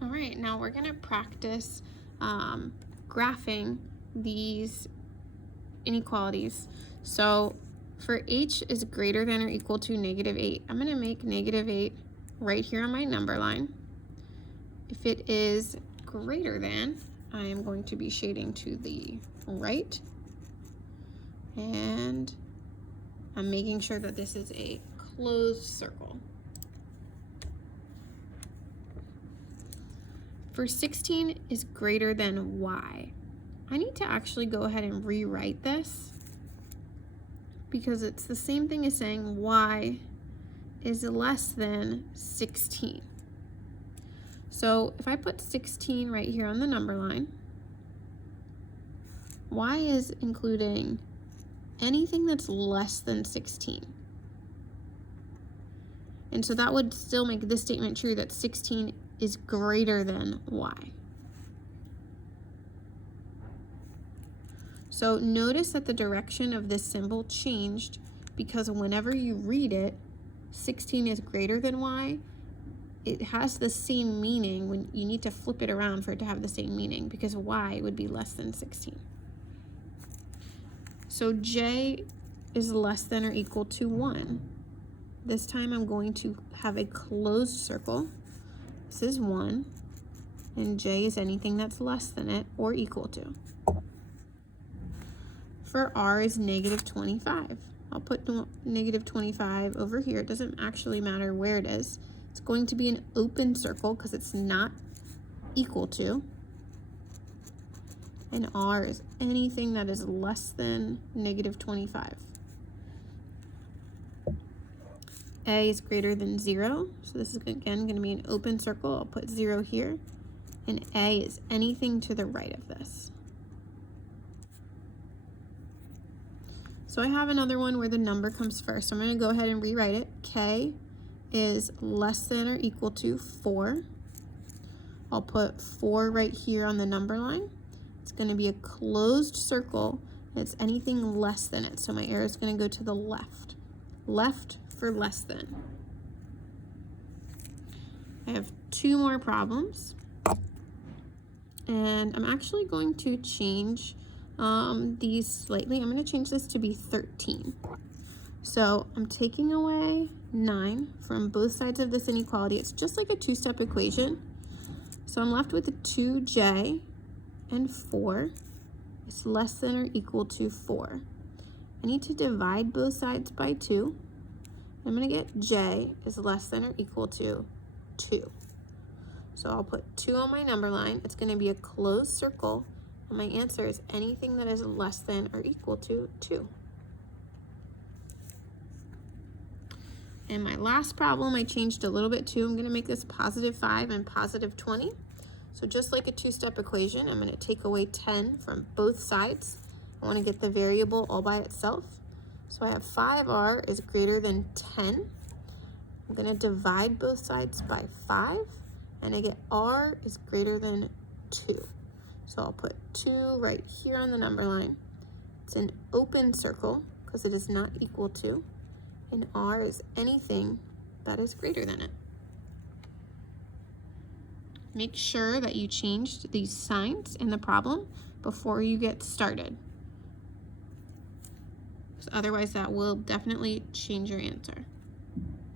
All right, now we're gonna practice graphing these inequalities. So for h is greater than or equal to -8, I'm gonna make -8 right here on my number line. If it is greater than, I am going to be shading to the right. And I'm making sure that this is a closed circle. For 16 is greater than y, I need to actually go ahead and rewrite this because it's the same thing as saying y is less than 16. So if I put 16 right here on the number line, y is including anything that's less than 16. And so that would still make this statement true that 16 is greater than y. So notice that the direction of this symbol changed because whenever you read it, 16 is greater than y, it has the same meaning when you need to flip it around for it to have the same meaning because y would be less than 16. So j is less than or equal to 1. This time I'm going to have a closed circle. This is 1, and j is anything that's less than it or equal to. For r is -25. I'll put -25 over here. It doesn't actually matter where it is. It's going to be an open circle because it's not equal to. And r is anything that is less than -25. A is greater than 0, so this is again going to be an open circle. I'll put 0 here, and A is anything to the right of this. So I have another one where the number comes first. So I'm going to go ahead and rewrite it. K is less than or equal to 4. I'll put 4 right here on the number line. It's going to be a closed circle, and it's anything less than it. So my arrow is going to go to the left. Left for less than. I have 2 more problems, and I'm actually going to change these slightly. I'm going to change this to be 13. So I'm taking away 9 from both sides of this inequality. It's just like a 2-step equation. So I'm left with a 2j and 4 is less than or equal to 4. I need to divide both sides by 2. I'm going to get j is less than or equal to 2. So I'll put 2 on my number line. It's going to be a closed circle, and my answer is anything that is less than or equal to 2. And my last problem, I changed a little bit too. I'm going to make this +5 and +20. So just like a 2-step equation, I'm going to take away 10 from both sides. I want to get the variable all by itself. So I have 5r is greater than 10. I'm going to divide both sides by 5, and I get r is greater than 2. So I'll put 2 right here on the number line. It's an open circle because it is not equal to, and r is anything that is greater than it. Make sure that you changed these signs in the problem before you get started. Otherwise, that will definitely change your answer.